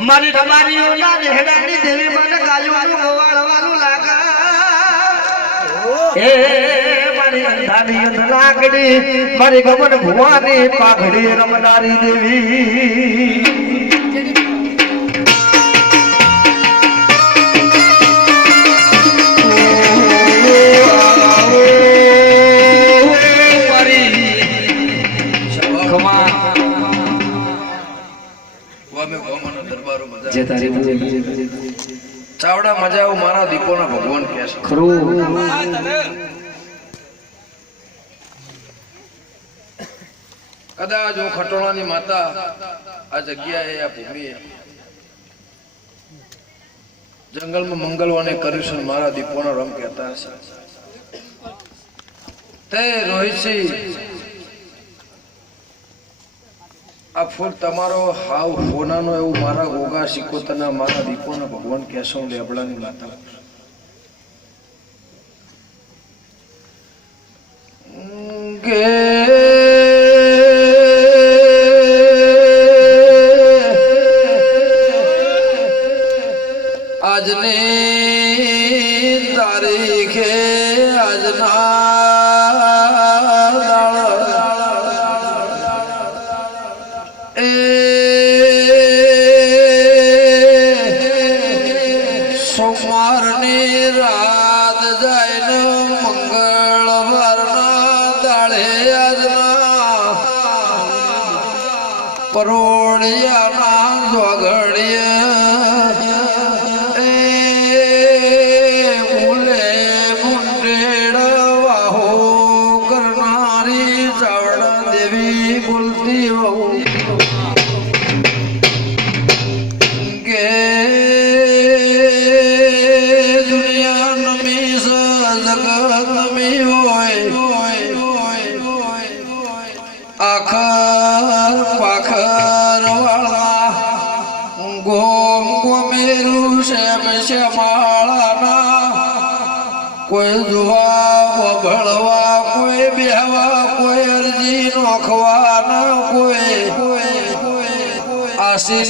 મારી તમારીઓના રેહડાની દેવી મને ગાલવાનું ગવાળવાનું લાગા એ મારી અંધારી અંધલાકડી મારી ગમન ભુવાની પાઘડી રમનારી દેવી ચાવડા મજા આવું મારા દીપોના ભગવાન કહે છે ખરું કદાચ ખટોળાની માતા આ જગ્યાએ આ ભૂમિએ જંગલમાં મંગલવાને કર્યું છે મારા દીપોનો રંગ કહેતા હશે તે રોહિતસિંહ આ ફૂલ તમારો હાવ હોનાનો એવું મારા ગોગા શિકોતરના મારા દીપોના ભગવાન કહેશો લેબડાની માતા ગે આજની તારીખે આજના સોમવારની રાત જાય મંગળવારના દાડે આજના પરોળિયાના જોગડીએ ઉલે મુંડેડ વાહો કરનારી ચાવડા દેવી બોલતી વહુ આખર પાખર વાળા ગોમ ગોમેરું શ્યામ શ્યામાળાના કોઈ જોવા ભળવા કોઈ બેહવા કોઈ અરજી નોખવાના કોઈ આશીષ